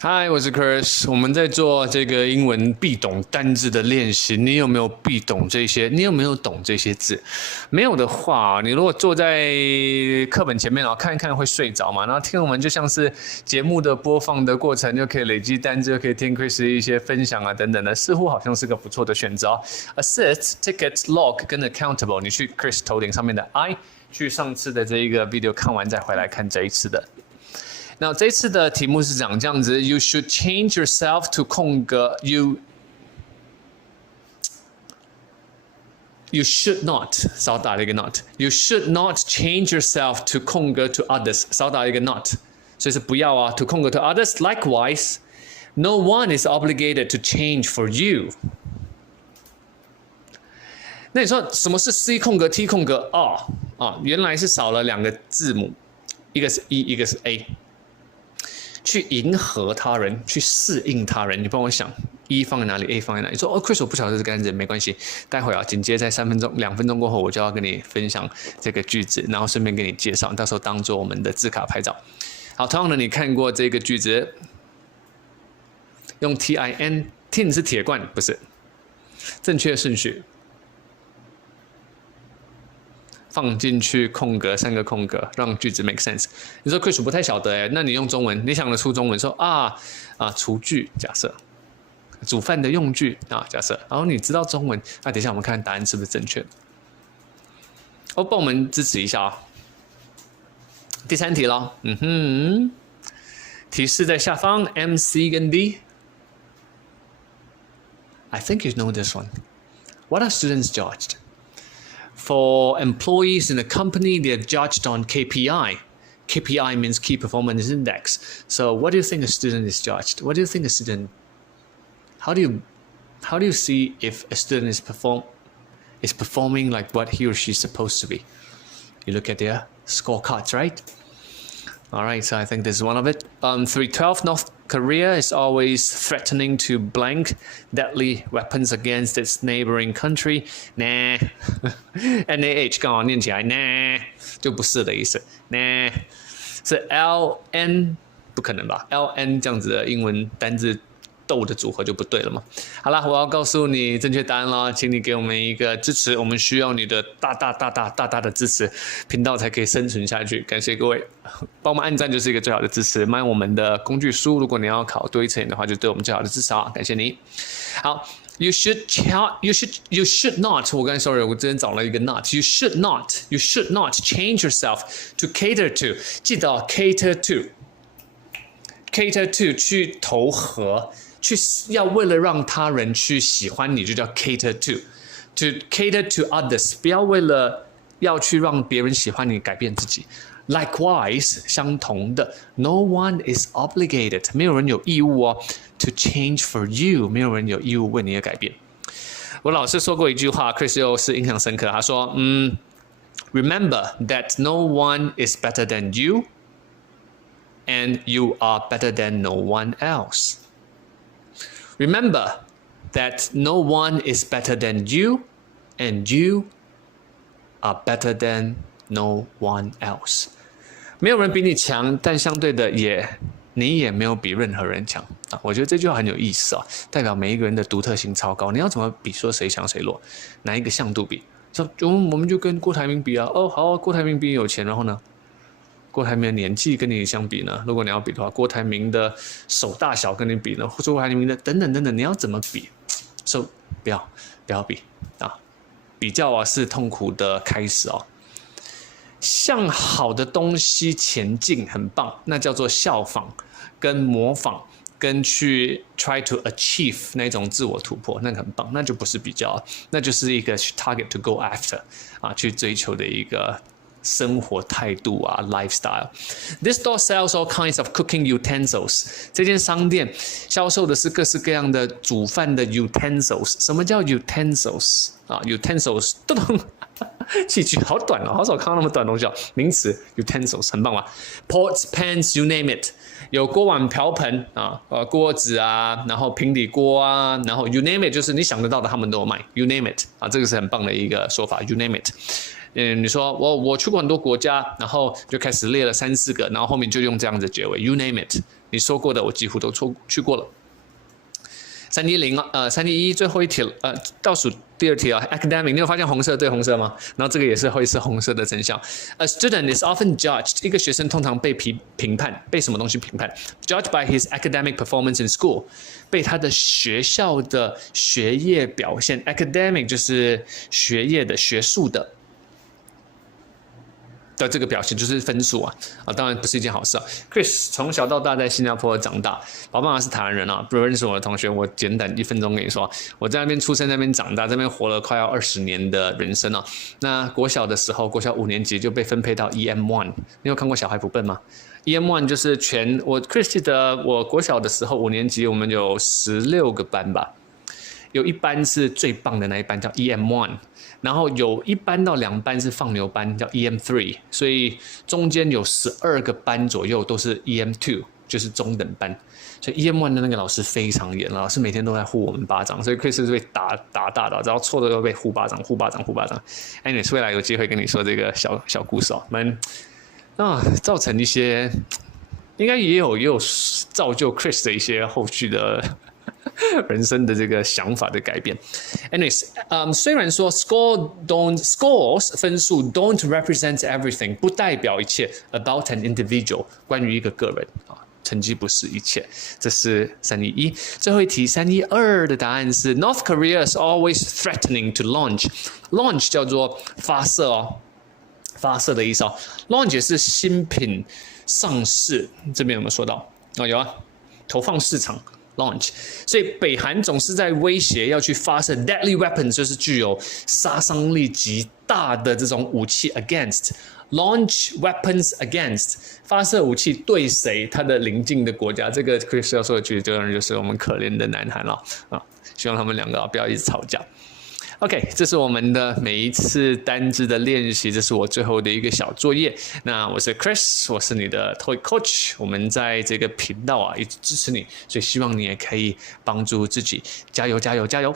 嗨，我是 Chris，我们在做这个英文必懂单字的练习。你有没有必懂这些？你有没有懂这些字？没有的话，你如果坐在课本前面看一看会睡着嘛？然后听我们就像是节目的播放的过程，就可以累积单字，就可以听 Chris 的一些分享啊等等的，似乎好像是个不错的选择。Assist, ticket, log 跟 accountable， 你去 Chris 头顶上面的 I， 去上次的这一个 video 看完再回来看这一次的。那这次的题目是讲这样子 ，You should change yourself to 空格 you should not 少打了一个 not，You should not change yourself to 空格 to others 少打了一个 not， 所以是不要啊 to 空格 to others. Likewise, no one is obligated to change for you. 那你说什么是 C 空格 T 空格 R 啊？原来是少了两个字母，一个是 E， 一个是 A。去迎合他人，去适应他人。你帮我想 ，E 放在哪里 ，A 放在哪里？你说Chris 我不晓得这个单词，没关系，待会紧接在2分钟过后，我就要跟你分享这个句子，然后顺便给你介绍，到时候当做我们的字卡拍照。好，同样的，你看过这个句子，用 tin 是铁罐，不是正确顺序。放进去空格3个空格，让句子 make sense。你说 Chris 不太晓得那你用中文，你想得出中文说厨具假设，煮饭的用具假设，然后你知道中文，等一下我们看答案是不是正确。帮我们支持一下第3题咯，提示在下方 M、C 跟 D。I think you know this one. What are students judged?For employees in a company, they're judged on KPI. KPI means Key Performance Index. So what do you think a student is judged? What do you think a student? How do you see if a student is performing like what he or she is supposed to be? You look at their scorecards, right? All right, so I think this is one of it. 312, North Korea is always threatening to blank deadly weapons against its neighboring country. Nah, NAH 刚好念起来 nah 就不是的意思。Nah 是 LN 不可能吧 ？LN 这样子的英文单字斗的组合就不对了嘛。好了，我要告诉你正确答案了，请你给我们一个支持，我们需要你的大的支持，频道才可以生存下去。感谢各位，帮我们按赞就是一个最好的支持。买我们的工具书，如果你要考多益测验的话，就对我们最好的支持啊！感谢你。好 ，you should not， 我刚才 sorry， 我之前找了一个 not，you should not change yourself to cater to， 记得cater to 去投合。要为了让他人去喜欢你，就叫 cater to cater to others， 不要为了要去让别人喜欢你改变自己。Likewise， 相同的 ，no one is obligated， 没有人有义务to change for you， 没有人有义务为你而改变。我老师说过一句话 ，Chris 又是印象深刻，他说，Remember that no one is better than you。And you are better than no one else. Remember that no one is better than you, and you are better than no one else. 没有人比你强，但相对的你也没有比任何人强我觉得这句话很有意思代表每一个人的独特性超高。你要怎么比说谁强谁弱？哪一个向度比？说我们就跟郭台铭比好郭台铭比你有钱，然后呢？郭台铭的年纪跟你相比呢？如果你要比的话，郭台铭的手大小跟你比呢？或者郭台铭的等等，你要怎么比？不要比比较是痛苦的开始向好的东西前进很棒，那叫做效仿跟模仿跟去 try to achieve 那种自我突破，那个很棒，那就不是比较，那就是一个 target to go after 去追求的一个生活态度lifestyle. This store sells all kinds of cooking utensils. 这间商店销售的是各式各样的煮饭的 utensils. 什么叫 utensils utensils 器具好短好少看到那么短的东西名词 utensils 很棒吧 Pots, pans, you name it. 有锅碗瓢盆锅子然后平底锅然后 you name it 就是你想得到的他们都有卖 you name it 这个是很棒的一个说法 you name it。你说我去过很多国家，然后就开始列了3-4个，然后后面就用这样子结尾 ，you name it 你说过的我几乎都去过了。311最后一题倒数第2题啊 ，academic， 你有发现红色对红色吗？然后这个也是会是红色的真相。A student is often judged， 一个学生通常被评判，被什么东西评判 ？Judged by his academic performance in school， 被他的学校的学业表现 ，academic 就是学业的、学术的这个表现就是分数啊，当然不是一件好事啊。Chris 从小到大在新加坡长大，爸爸妈妈是台湾人啊，不认识我的同学，我简短1分钟跟你说，我在那边出生，在那边长大，在那边活了快要20年的人生啊。那国小的时候，国小5年级就被分配到 EM1， 你有看过小孩不笨吗？EM1 就是我 Chris 记得我国小的时候5年级，我们有16个班吧，有一班是最棒的那一班叫 EM1。然后有1班到2班是放牛班，叫 EM3， 所以中间有12个班左右都是 EM2， 就是中等班。所以 EM1 的那个老师非常严，老师每天都在呼我们巴掌，所以 Chris 是被打大的，只要错的都被呼巴掌。Anyways， 未来有机会跟你说这个小故事造成一些，应该也有造就 Chris 的一些后续的人生的这个想法的改变。Anyways， 虽然说 scores 分数 don't represent everything， 不代表一切 about an individual， 关于一个个人成绩不是一切。这是311。最后一题312的答案是 North Korea is always threatening to launch 叫做发射发射的意思launch 也是新品上市，这边有没有说到有啊，投放市场。launch， 所以北韩总是在威胁要去发射 deadly weapons， 就是具有杀伤力极大的这种武器 against launch weapons against 发射武器对谁？他的邻近的国家。这个 Chris 要说的句子就是我们可怜的南韩了希望他们两个不要一直吵架。OK， 这是我们的每一次单字的练习，这是我最后的一个小作业。那我是 Chris， 我是你的 TOEIC Coach， 我们在这个频道一直支持你，所以希望你也可以帮助自己，加油加油加油！